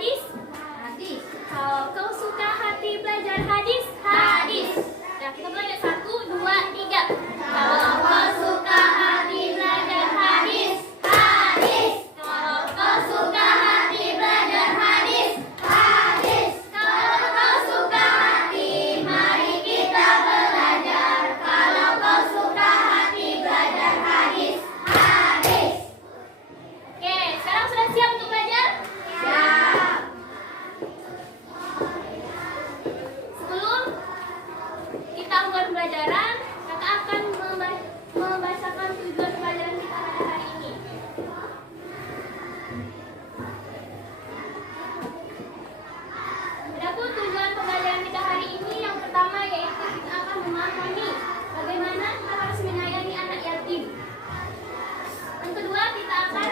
hadis? Hadis. Kalau kau suka hati belajar hadis? Hadis. Nah, kita belajar 1, 2, 3. Kalau kau suka hati belajar hadis? Hadis. Kalau kau suka hati belajar hadis? Hadis. Kalau kau suka hati, mari kita belajar. Kalau kau suka hati belajar hadis? Hadis. Oke, sekarang sudah siap untuk belajar? Siap. Sebelum kita mulai pembelajaran, kakak akan membacakan tujuan pembelajaran kita pada hari ini. Adapun tujuan pembelajaran kita hari ini yang pertama yaitu kita akan memahami bagaimana kita harus menyayangi anak yatim. Yang kedua, kita akan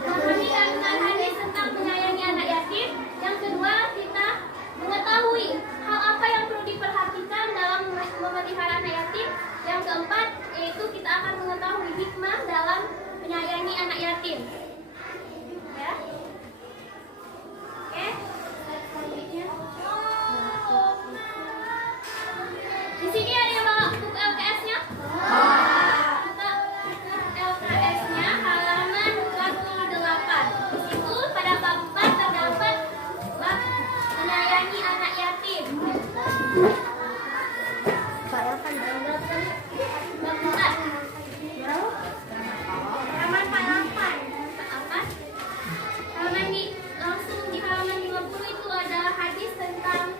memahami kandungan hadis tentang menyayangi anak yatim. Yang kedua, kita mengetahui hal apa yang perlu diperhatikan dalam memelihara anak yatim. Yang keempat, yaitu kita akan mengetahui hikmah dalam menyayangi anak yatim. Ya. Oke. Selanjutnya. Di sini ada yang bawa buku LKS-nya? Buku LKS-nya halaman 48. Di situ pada bab 4 terdapat bab menyayangi anak yatim. Bab 4. Halaman 48. Langsung di halaman 50 itu ada hadis tentang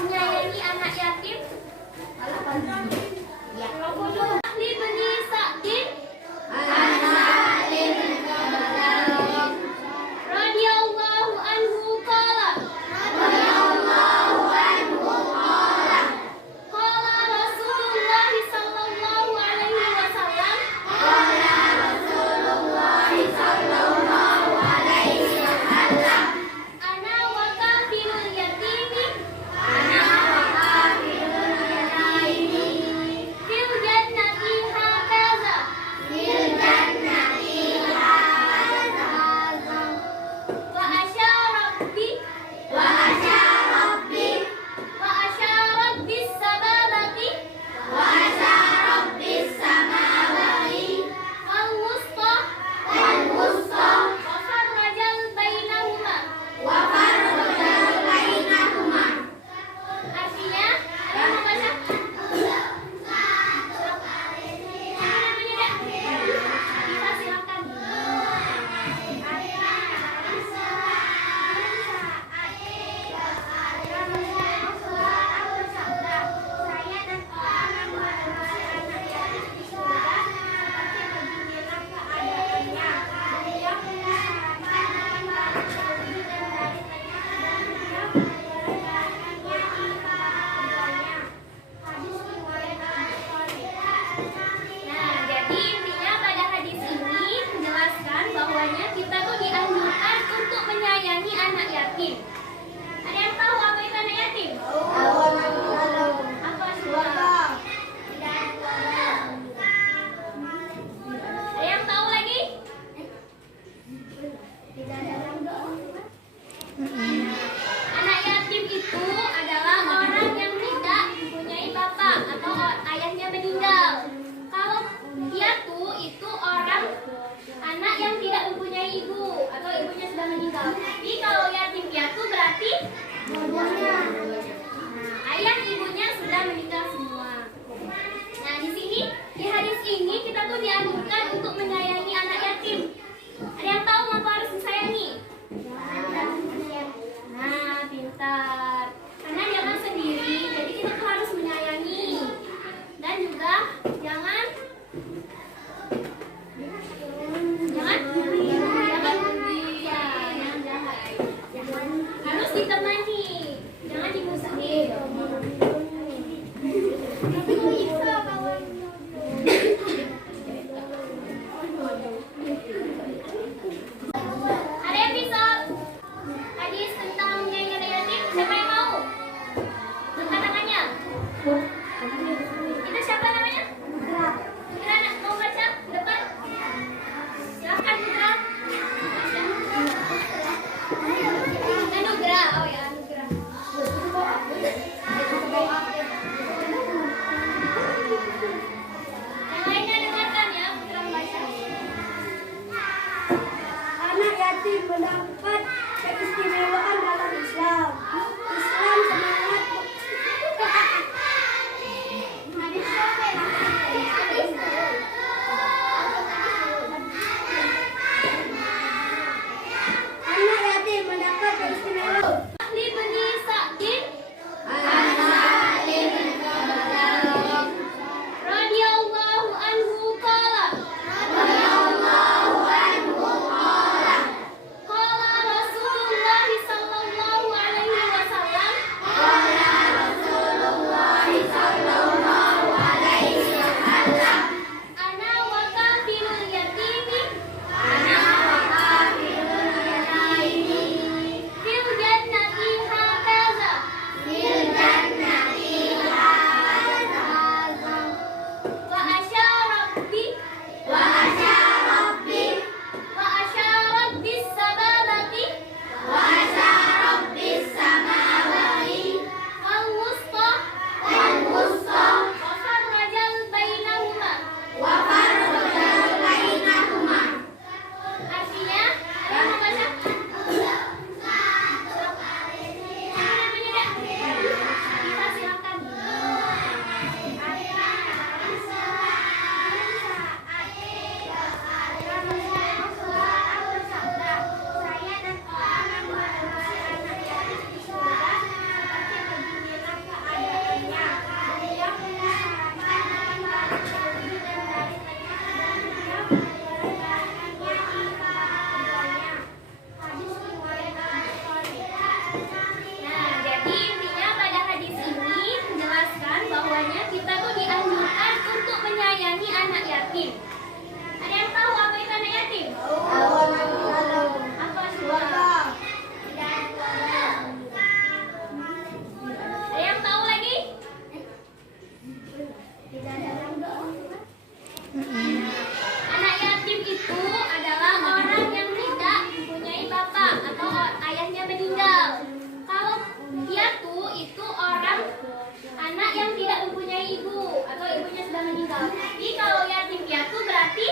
menyayangi anak yatim. Ahli bani Sa'din radhiyallahu anhu qala qala Rasulullah sallallahu alaihi wasallam ana wa kafilul yatimi fil jannati hakaza wa asyarat bis sababati wal wusta wa farrajal bainahuma. Artinya, ada yang mau baca? Kita silakan. Nah, jadi intinya pada hadis ini menjelaskan bahwanya kita tuh dianjurkan untuk menyayangi anak yatim. Ada yang tahu apa itu anak yatim? Apa coba? Ada yang tahu lagi? Anak yatim itu adalah orang yang tidak mempunyai bapak atau ayahnya meninggal. Kalau piatu itu orang anak yang tidak mempunyai ibu atau ibunya sudah meninggal. Jadi kalau yatim piatu berarti dua-duanya. Ayah ibunya sudah meninggal semua. Nah, di sini di hadis ini kita tuh dianjurkan untuk menyayangi anak yatim. Ada yang tahu apa harus disayangi? Nah, pintar. Karena dia kan sendiri, jadi kita tuh harus menyayangi. Dan juga jangan harus ditemani, jangan dimusuhi. Ada yang bisa hadis tentang menyayangi anak yatim? Siapa yang mau? Angkat tangannya. Itu siapa namanya? Putra, mau baca depan? Silakan Putra. Oh ya, anugerah. Yang lainnya dengarkan ya, putra membaca. Anak yatim mendapat keistimewaan dalam Islam. Islam semangat anak yatim mendapat keistimewaan. Ahli Bani Sa'din radhiyallahu anhu qala qala Rasulullah sallallahu alaihi wasallam ana wa kafilul yatimi fil jannati hakaza wa asyara bi wa asyara bis sababati wal wusta wa farrajal bainahuma. Artinya, ada yang mau baca? Namanya enggak? Kita silakan. Nah, jadi intinya pada hadis ini menjelaskan bahwanya kita tuh dianjurkan untuk menyayangi anak yatim. Ada yang tahu apa itu anak yatim? Apa coba? Ada yang tahu lagi? Anak yatim itu adalah orang yang tidak mempunyai bapak atau ayahnya meninggal. Kalau piatu itu orang anak yang tidak mempunyai ibu atau ibunya sudah meninggal. Jadi kalau yatim piatu berarti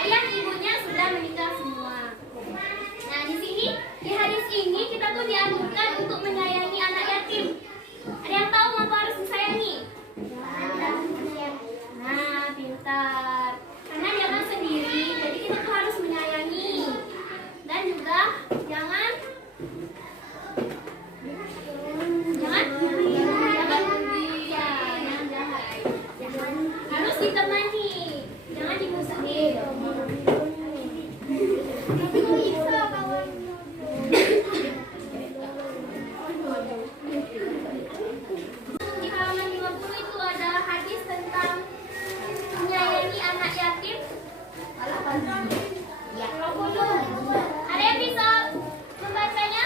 ayah ibunya sudah meninggal semua. Nah, di sini di hadis ini kita tuh dianjurkan untuk menyayangi anak yatim. Ada yang tahu mengapa harus disayangi? Nah, pintar. Karena dia kan sendiri, jadi kita tuh harus menyayangi. Dan juga jangan ya, jangan jahat. Harus ditemani, jangan dimusuhi. Di halaman 50 itu ada hadis tentang menyayangi anak yatim. 20. Ada yang bisa membacanya?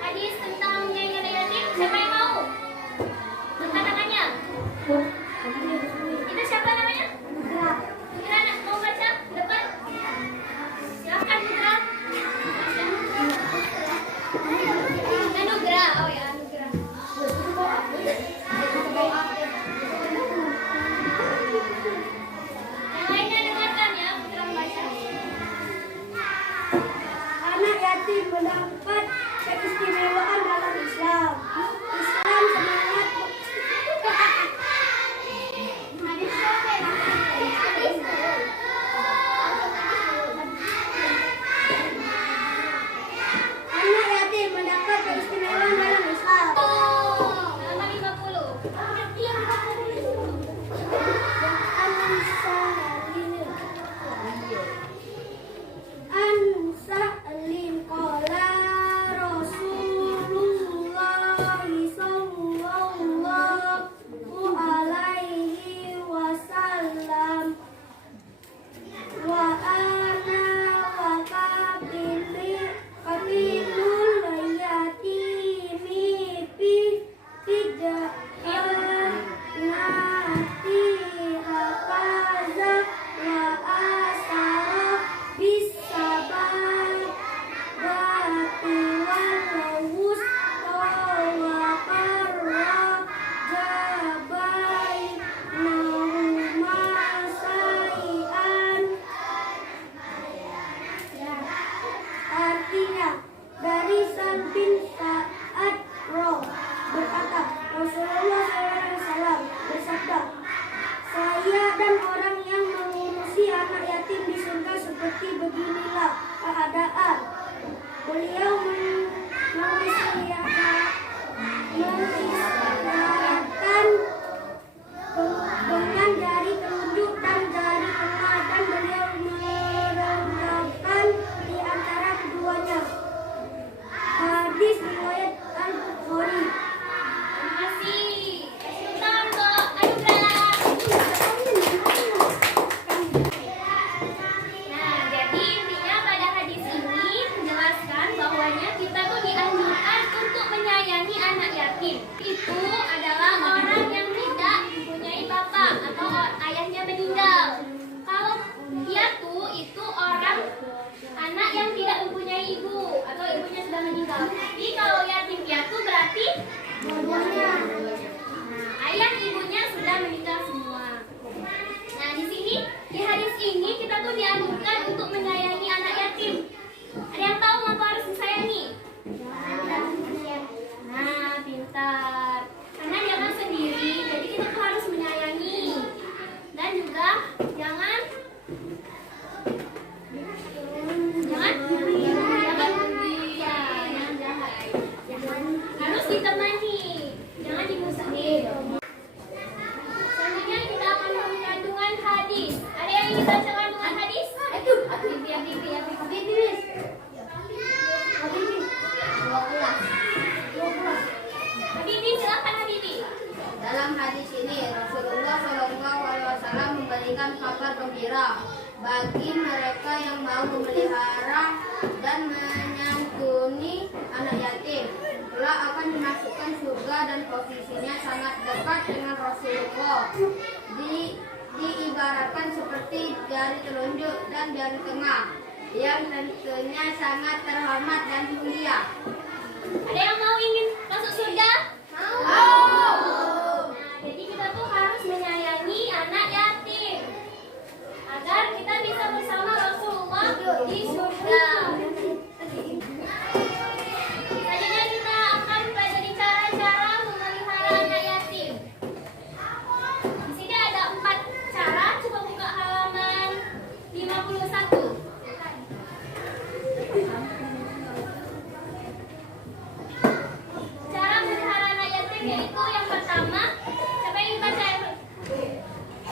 Hadis tentang menyayangi anak yatim. Siapa yang mau? Angkat tangannya. Itu siapa namanya? Putra, mau baca? Depan. Silakan Putra. Anugerah. Oh ya, anugerah. Yang lainnya dengarkan ya, Putra membaca. Anak yatim mendapat keistimewaan dalam Islam. Islam semangat anak yatim mendapat keistimewaan dalam Islam. Halaman 50. An Sa'lin qala Rasulullah ibunya sudah meninggal. Tapi kalau yatim piatu berarti Dua-duanya. ayah ibunya sudah meninggal semua. Nah, di sini di hadis ini kita tuh dianjurkan untuk menyayangi anak yatim. Ada yang tahu mengapa harus disayangi? Nah, pintar. Karena dia kan sendiri, jadi kita tuh harus menyayangi. Dan juga jangan harus ditemani, jangan dimusuhi. Selanjutnya kita akan membaca kandungan hadis. Ada yang ingin baca kandungan hadis? Habibi, silakan Habibi. Dalam hadis ini Rasulullah SAW memberikan kabar gembira bagi mereka yang mau memelihara dan menyantuni anak yatim. Kelak akan dimasukkan surga dan posisinya sangat dekat dengan Rasulullah. Diibaratkan seperti jari telunjuk dan jari tengah yang tentunya sangat terhormat dan mulia. Ada yang mau ingin masuk surga? Mau. Nah, jadi kita tuh harus menyayangi anak yatim agar kita bisa bersama Rasulullah di surga. Selanjutnya kita akan pelajari cara-cara memelihara anak yatim. Di sini ada 4 cara. Coba buka halaman 51. Cara memelihara anak yatim yaitu yang pertama, siapa yang ingin baca?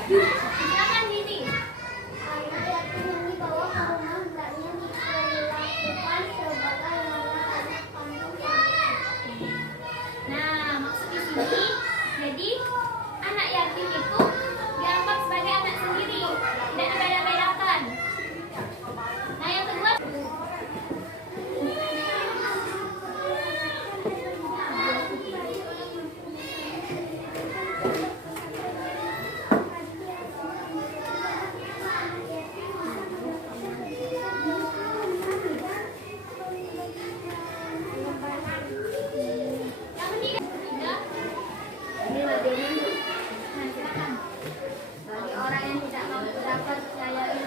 Silakan Didi. Anak yatim yang dibawa ke rumah hendaknya diperlakukan sebagaimana anak kandung yang Nah, maksud di sini, jadi anak yatim itu dianggap sebagai anak sendiri, tidak dibeda-bedakan. Nah, yang kedua, yang ketiga, Ini lebih nah silakan. bagi orang yang tidak mampu dapat menyayangi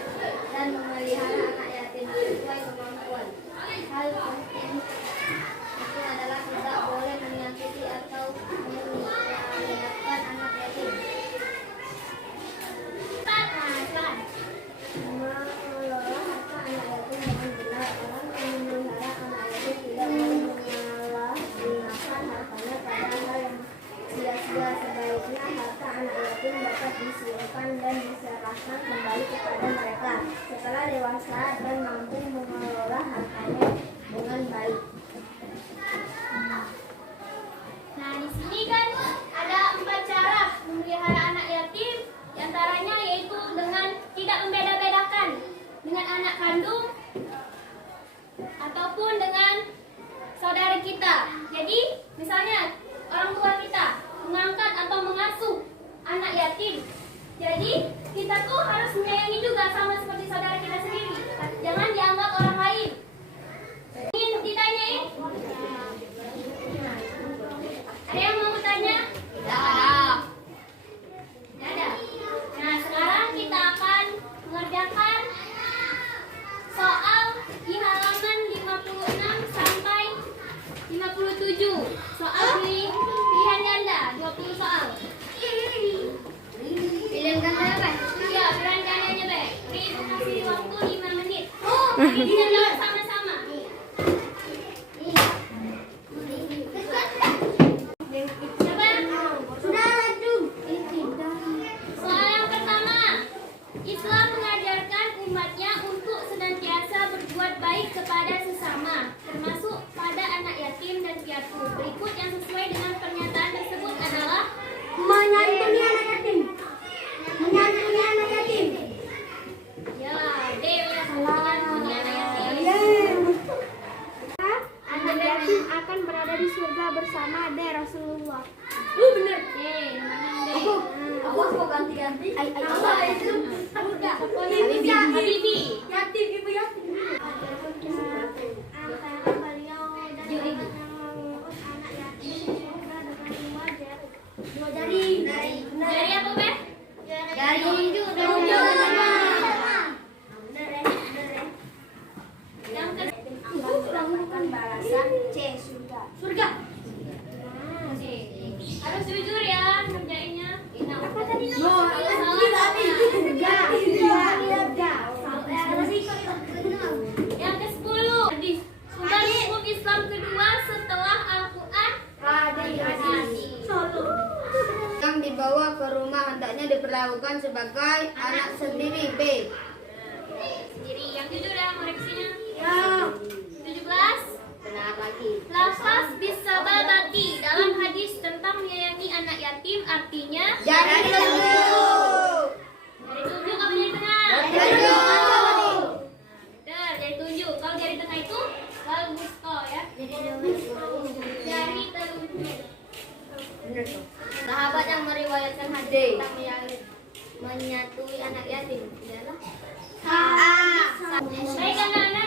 dan memelihara anak yatim sesuai kemampuan. Hal penting itu adalah tidak boleh menyakiti atau menyedihkan anak yatim. Nah, silakan. mengelola harta anak yatim dengan benar. Orang yang memelihara anak yatim tidak boleh menyalahgunakan hartanya pada hal yang sia-sia. Sebaiknya harta anak yatim dapat disimpan dan diserahkan kembali kepada mereka setelah dewasa dan mampu mengelola hartanya dengan baik. Nah, di sini kan ada 4 cara memelihara anak yatim. Di antaranya yaitu dengan tidak membeda-bedakan dengan anak kandung ataupun dengan saudara kita. Jadi, misalnya orang tua kita mengangkat atau mengasuh anak yatim. Jadi, kita tuh harus menyayangi juga sama seperti saudara kita sendiri. Jangan dianggap orang lain. Ingin ditanyain? Ada yang mau bertanya? Tidak ada. Tidak ada. Nah, sekarang kita akan mengerjakan soal di halaman 56 sampai 57. Soal pilihan ganda, 20 soal. Pilihan ganda apa? Ya, pilihan gandanya, Be. Oke, Ibu kasih waktu 5 menit. Kita jawab sama-sama. Coba. Sudah lanjut. Soal yang pertama, Islam mengajarkan umatnya untuk senantiasa berbuat baik kepada sesama, termasuk pada anak yatim dan piatu. Berikut yang sesuai dengan pernyataan tersebut adalah Menyantuni anak yatim. Menyantuni anak yatim. ya, D ya, menyantuni anak yatim. Anak yatim akan berada di surga bersama Rasulullah. Bener. D, mana D? Aku mau ganti-ganti. Apa itu? Habibi. Yatim, ibu yatim. Antara beliau alasan. C. Surga. Surga. Harus jujur ya ngerjainnya. Apa tadi namanya? Kalau salah yang ke-10. Hadis. Sumber hukum Islam kedua setelah Al-Qur'an. Hadis. Yang dibawa ke rumah hendaknya diperlakukan sebagai anak sendiri. B. Sendiri. Yang jujur ya koreksinya. Ya. 17. Benar lagi. Lafaz bisababati dalam hadis tentang menyayangi anak yatim artinya Jari telunjuk. jari tunjuk apa jari tengah? Jari telunjuk. Benar, jari tunjuk. Kalau jari tengah itu wal wusta ya. Jari telunjuk. Sahabat yang meriwayatkan hadis tentang menyatui anak yatim adalah Baik anak-anak,